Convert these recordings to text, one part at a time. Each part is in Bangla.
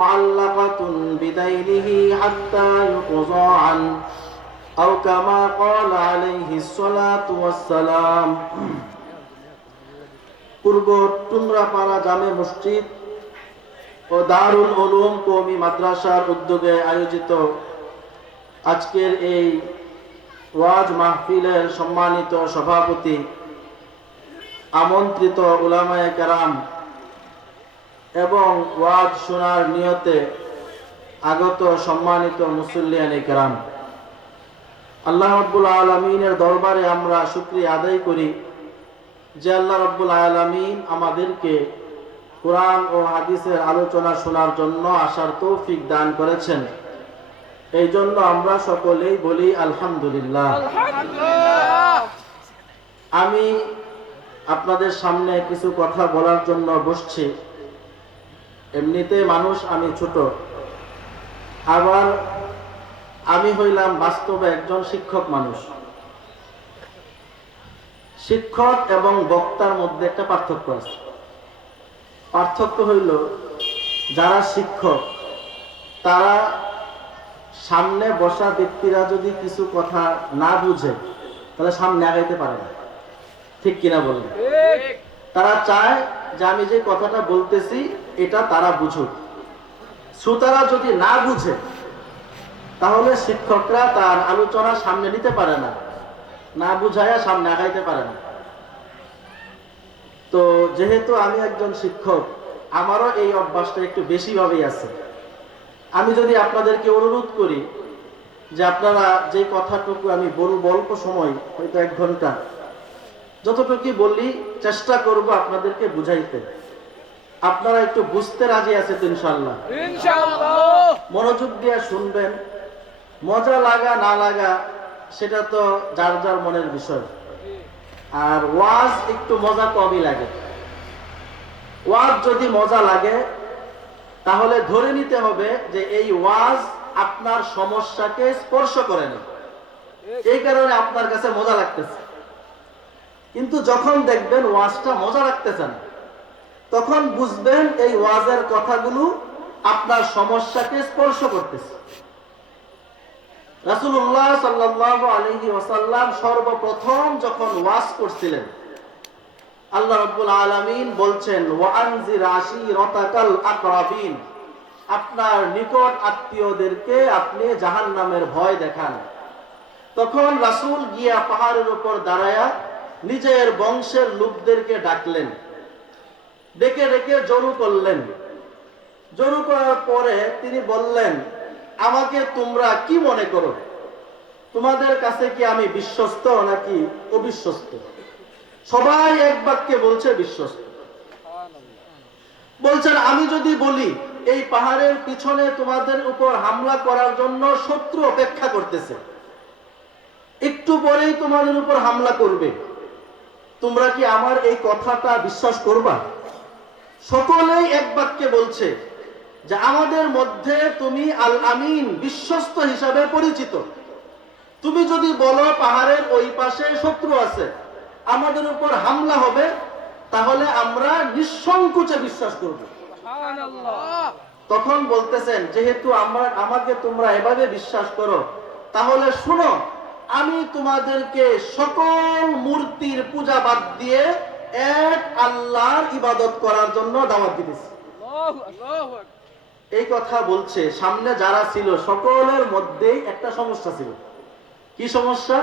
معلقة بدينه حتى يقضى عنه أو كما قال عليه الصلاة والسلام পূর্ব টুমরাপাড়া জামে মসজিদ ও দারুল উলুম কওমি মাদ্রাসার উদ্যোগে আয়োজিত আজকের এই ওয়াজ মাহফিলের সম্মানিত সভাপতি আমন্ত্রিত উলামায়ে কেরাম এবং ওয়াজ শোনার নিয়তে আগত সম্মানিত মুসল্লিয়ান কেরাম। আল্লাহ রব্বুল আলমিনের দরবারে আমরা শুক্রিয়া আদায় করি যে আল্লাহ রব্বুল আলমিন আমাদেরকে কোরআন ও হাদিসের আলোচনা শোনার জন্য আসার তৌফিক দান করেছেন। এই জন্য আমরা সকলেই বলি আলহামদুলিল্লাহ। আমি আপনাদের সামনে কিছু কথা বলার জন্য বসছি। এমনিতে মানুষ আমি ছোট। আবার আমি হইলাম বাস্তবে একজন শিক্ষক মানুষ। শিক্ষক এবং বক্তার মধ্যে একটা পার্থক্য আছে। পার্থক্য হইল যারা শিক্ষক তারা সামনে বসা ব্যক্তিরা যদি কিছু কথা না বুঝে তাহলে সামনে আগাইতে পারে না। ঠিক কিনা বললেন তারা চায় যে আমি যে কথাটা বলতেছি এটা তারা বুঝুক। শ্রোতারা যদি না বুঝে, তাহলে শিক্ষকরা তার আলোচনা সামনে নিতে পারে না। না বুঝাইয়া সামনে আগাইতে পারে না। তো যেহেতু আমি একজন শিক্ষক, আমারও এই অভ্যাসটা একটু বেশিভাবেই আছে। আমি যদি আপনাদেরকে অনুরোধ করি যে আপনারা যে কথাটুকু আমি বলব অল্প সময়, হয়তো এক ঘণ্টা, যতটুকু বললি চেষ্টা করব আপনাদেরকে বুঝাইতে। আপনারা একটু বুঝতে রাজি আছে ইনশাল্লাহ ইনশাআল্লাহ? মনোযোগ দিয়ে শুনবেন মজা লাগা না লাগা সেটা তো যার যার মনের বিষয়। আর ওয়াজ একটু মজা কমই লাগে। ওয়াজ যদি মজা লাগে তাহলে ধরে নিতে হবে যে এই ওয়াজ আপনার সমস্যাকে স্পর্শ করে না। এই কারণে আপনার কাছে মজা লাগতেছে। কিন্তু যখন দেখবেন ওয়াজটা মজা রাখতেছে না তখন বুঝবেন এই ওয়াজের কথাগুলো আপনার সমস্যাকে স্পর্শ করতেছে। রাসূলুল্লাহ সাল্লাল্লাহু আলাইহি ওয়াসাল্লাম সর্বপ্রথম যখন ওয়াজ করছিলেন, আল্লাহ রাব্বুল আলামিন বলছেন ওয়ানজির আশিরাতাকাল আকরাবিন আপনার নিকট আত্মীয়দেরকে আপনি জাহান্নামের ভয় দেখান। তখন রাসূল গিয়া পাহাড়ের উপর দাঁড়ায়া নিজের বংশের লোকদেরকে ডাকলেন। ডেকে ডেকে জড়ো করলেন। জড়ো করার পরে তিনি বললেন, আমাকে তোমরা কি মনে করো? তোমাদের কাছে কি আমি বিশ্বস্ত নাকি অবিশ্বস্ত? সবাই এক বাক্যে বলছে, বিশ্বস্ত। বলছেন, আমি যদি বলি, এই পাহাড়ের পিছনে তোমাদের উপর হামলা করার জন্য শত্রু অপেক্ষা করতেছে। একটু পরেই তোমাদের উপর হামলা করবে। তোমরা কি আমার এই কথাটা বিশ্বাস করবা? সকলেই এক বাক্যে বলছে যে আমাদের মধ্যে তুমি আল আমিন বিশ্বস্ত হিসাবে পরিচিত। তুমি যদি বলো পাহাড়ের ওই পাশে শত্রু আছে, আমাদের উপর হামলা হবে, তাহলে আমরা নিঃসংকোচে বিশ্বাস করব। তখন বলতেছেন, যেহেতু আমার, আমাকে তোমরা এভাবে বিশ্বাস করো, তাহলে শুনো, আমি তোমাদেরকে সকল মূর্তির পূজা বাদ দিয়ে এক আল্লাহর ইবাদত করার জন্য দাওয়াত দিতেছি। এই কথা বলছে সামনে যারা ছিল সকলের মধ্যেই একটা সমস্যা ছিল। কি সমস্যা?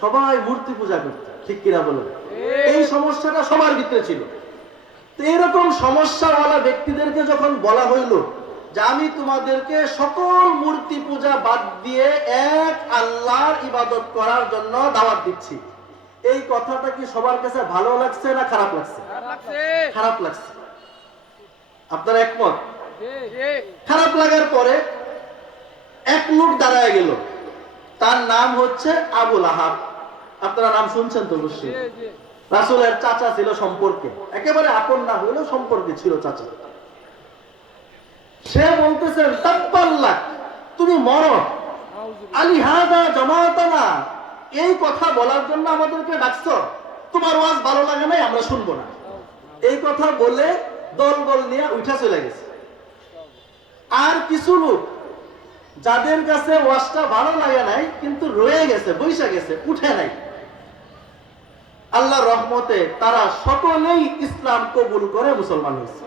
সবাই মূর্তি পূজা করত ঠিক কিনা বলো? এই সমস্যাটা সবার ভিতরে ছিল। তো এরকম সমস্যাওয়ালা ব্যক্তিদেরকে যখন বলা হইল যে আমি তোমাদেরকে সকল মূর্তি পূজা বাদ দিয়ে এক আল্লাহর ইবাদত করার জন্য দাওয়াত দিচ্ছি এই কথাটা কি সবার কাছে ভালো লাগছে না খারাপ লাগছে? খারাপ লাগছে। আপনার একমত? খারাপ লাগার পরে এক লোক দাঁড়ায় গেল। তার নাম হচ্ছে আবুল আহাব। আপনারা নাম শুনছেন তো অবশ্যই? রাসুলের চাচা ছিল সম্পর্কে। একেবারে আপন না হলেও সম্পর্কে ছিল চাচা। সে বলতেছেন তাব্বাল্লাক তুমি মরো। নাউযুবিল্লাহ আলী হাদা জামাতানা। এই কথা বলার জন্য আমাদেরকে ডাকছো। তোমার ওয়াজ ভালো লাগে নাই আমরা শুনব না। এই কথা বলে দল বল নিয়ে উঠা চলে গেছে। আর কিছু লোক যাদের কাছে ওয়াজটা ভালো লাগে নাই কিন্তু রয়ে গেছে বৈশা গেছে উঠে নাই। আল্লাহ রহমতে তারা সকলেই ইসলাম কবুল করে মুসলমান হয়েছে।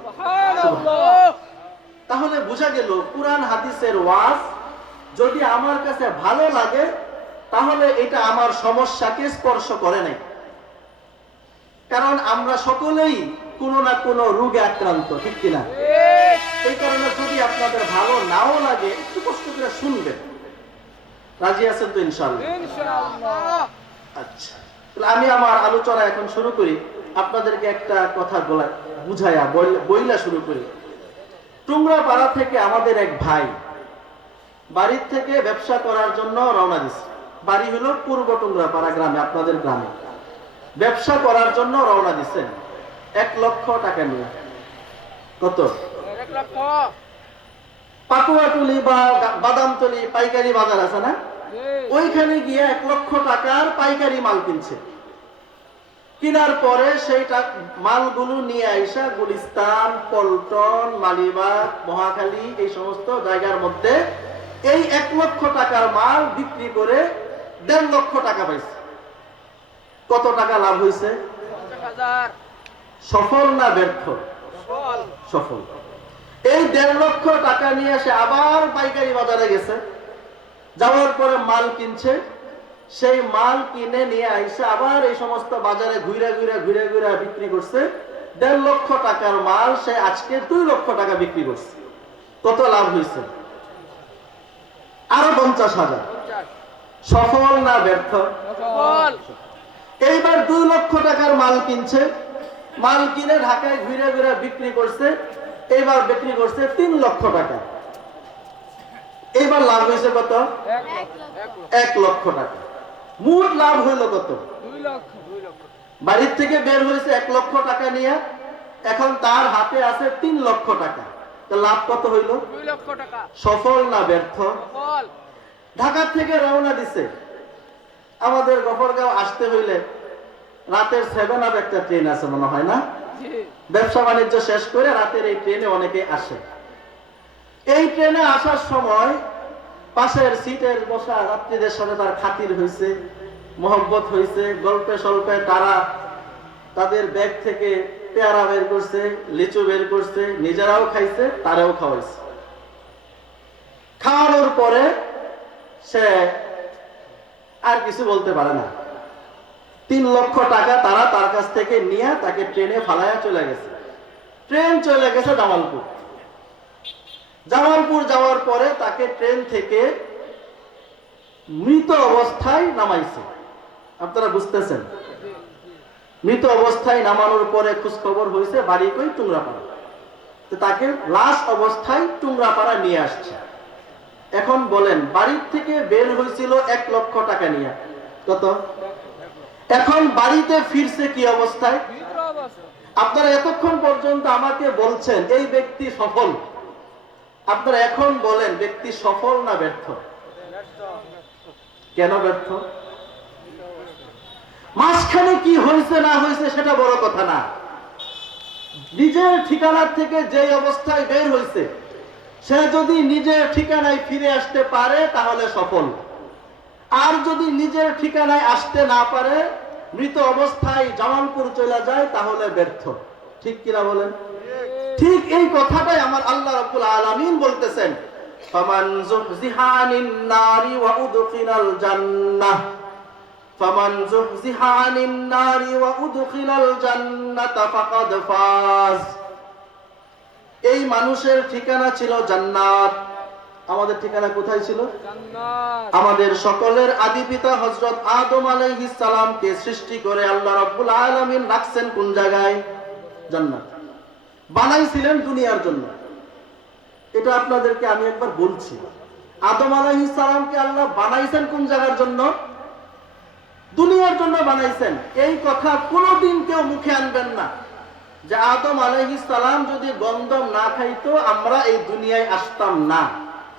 তাহলে বোঝা গেল কোরআন হাদিসের ওয়াজ যদি আমার কাছে ভালো লাগে তাহলে এটা আমার সমস্যাকে স্পর্শ করে নাই। কারণ আমরা সকলেই কোনো না কোনো রোগে আক্রান্ত ঠিক কিনা? এই কারণে যদি আপনাদের ভালো নাও লাগে একটু কষ্ট করে শুনবেন। রাজি আছেন তো ইনশাল্লাহ আচ্ছা। আমি আমার আলোচনা এখন শুরু করি। আপনাদেরকে একটা কথা বলা বুঝাইয়া বইলা- শুরু করি। টুংরা পাড়া থেকে আমাদের এক ভাই বাড়ির থেকে ব্যবসা করার জন্য রওনা দিছে। বাড়ি হলো পূর্ব টুংরা পাড়া গ্রামে আপনাদের গ্রামে। ব্যবসা করার জন্য রওনা দিচ্ছেন। এক লক্ষ টাকা নিয়ে। কত? পাকুয়াটুলি বা বাদামতলি পাইকারি বাজার আছে না? ওইখানে গিয়ে এক লক্ষ টাকার পাইকারি মাল কিনছে। কেনার পরে সেই মালগুলো নিয়ে আইসা গুলিস্তান পল্টন মালিবাগ মহাখালী এই সমস্ত জায়গার মধ্যে এই এক লক্ষ টাকার মাল বিক্রি করে দেড় লক্ষ টাকা পাইছে। কত টাকা লাভ হয়েছে সফল না ব্যর্থ? সফল। এই দেড় লক্ষ টাকা নিয়ে সে আবার পাইকারি বাজারে গেছে। যাওয়ার পরে মাল কিনছে। সেই মাল কিনে নিয়ে আইসে আবার এই সমস্ত বাজারে ঘুরে ঘুরে ঘুরে ঘুরে বিক্রি করছে। দেড় লক্ষ টাকার মাল সে আজকে দুই লক্ষ টাকা বিক্রি করছে। কত লাভ হয়েছে আরও পঞ্চাশ হাজার। সফল না ব্যর্থ? এইবার দুই লক্ষ টাকার মাল কিনছে। মাল কিনে ঢাকায় ঘুরে ঘুরে বিক্রি করছে। এইবার বিক্রি করছে তিন লক্ষ টাকা। এইবার লাভ হয়েছে কত? এক লক্ষ টাকা। মোট লাভ হইল কত? বাড়ির থেকে বের হয়েছে এক লক্ষ টাকা নিয়ে। এখন তার হাতে আছে তিন লক্ষ টাকা। লাভ কত হইল? সফল না ব্যর্থ? বল ঢাকা থেকে রওনা দিছে। আমাদের গফরগাঁও আসতে হইলে রাতের সেভেন আপ একটা ট্রেন আছে মনে হয় না? ব্যবসা বাণিজ্য শেষ করে রাতের এই ট্রেনে অনেকে আসে। এই ট্রেনে আসার সময় পাশের সিটের বসা যাত্রীদের সাথে তার খাতির হয়েছে মোহব্বত হয়েছে গল্পে স্বল্পে তারা তাদের ব্যাগ থেকে পেয়ারা বের করছে লিচু বের করছে নিজেরাও খাইছে তারাও খাওয়াইছে। খাওয়ানোর পরে সে আর কিছু বলতে পারে না। তিন লক্ষ টাকা তারা তার কাছ থেকে নিয়ে তাকে ট্রেনে ফালাইয়া চলে গেছে। ট্রেন চলে গেছে জামালপুর। জামালপুর যাওয়ার পরে তাকে ট্রেন থেকে মৃত অবস্থায় নামাইছে। আপনারা বুঝতেছেন? মৃত অবস্থায় নামানোর পরে খোঁজখবর হয়েছে বাড়ি কই টুংরাপাড়া। তাকে লাশ অবস্থায় টুংরাপাড়া নিয়ে আসছে। এখন বলেন, বাড়ির থেকে বের হয়েছিল এক লক্ষ টাকা নিয়ে। কত? এখন বাড়িতে ফিরছে কি অবস্থায়? আপনারা এতক্ষণ পর্যন্ত আমাকে বলছেন, এই ব্যক্তি সফল। আপনারা এখন বলেন, ব্যক্তি সফল না ব্যর্থ? কেন ব্যর্থ? মাঝখানে কি হয়েছে, না হয়েছে, সেটা বড় কথা না। নিজের ঠিকানার থেকে যে অবস্থায় বের হয়েছে সে যদি নিজের ঠিকানায় ফিরে আসতে পারে, তাহলে সফল। আর যদি নিজের ঠিকানায় আসতে না পারে, মৃত অবস্থায় জামালপুর চলে যায়, তাহলে ব্যর্থ। ঠিক কিনা বলেন? ঠিক এই কথাটাই আমার আল্লাহ রাব্বুল আলামিন বলতেছেন। ফামান ফাকাদ ফাজ। এই মানুষের ঠিকানা ছিল জান্নাত। আমাদের ঠিকানা কোথায় ছিল? আমাদের সকলের আদি পিতা হজরত আদম আলাইহিস সালামকে সৃষ্টি করে আল্লাহ রাব্বুল আলামিন রাখছেন কোন জায়গায়? জান্নাত। বানাইছিলেন দুনিয়ার জন্য। এটা আপনাদেরকে আমি একবার বলছি। আদম আলাইহিস সালামকে আল্লাহ বানাইছেন কোন জায়গার জন্য? দুনিয়ার জন্য বানাইছেন। এই কথা কোনোদিন কেউ মুখে আনবেন না। যে আদম আলাইহিস সালাম যদি গন্ধম না খাইতো, আমরা এই দুনিয়ায় আসতাম না।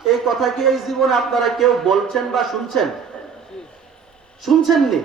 এই কথা কি এই জীবনে আপনারা কেউ বলছেন বা শুনছেন? শুনছেননি?